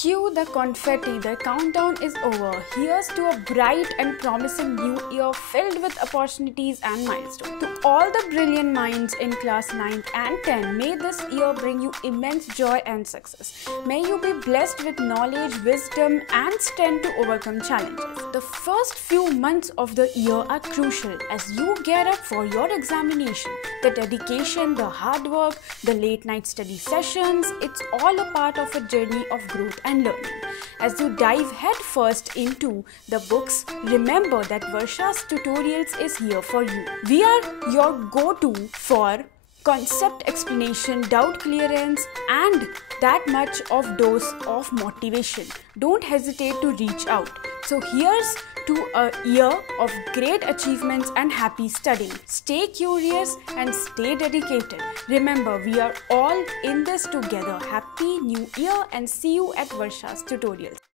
Cue the confetti, the countdown is over. Here's to a bright and promising new year filled with opportunities and milestones. To all the brilliant minds in class 9th and 10, may this year bring you immense joy and success. May you be blessed with knowledge, wisdom and strength to overcome challenges. The first few months of the year are crucial as you gear up for your examination. The dedication, the hard work, the late night study sessions, it's all a part of a journey of growth and learning. As you dive headfirst into the books, remember that Varsha's Tutorials is here for you. We are your go-to for concept explanation, doubt clearance and that much of dose of motivation. Don't hesitate to reach out. So here's to a year of great achievements and happy studying. Stay curious and stay dedicated. Remember, we are all in this together. Happy New Year and see you at Varsha's Tutorials.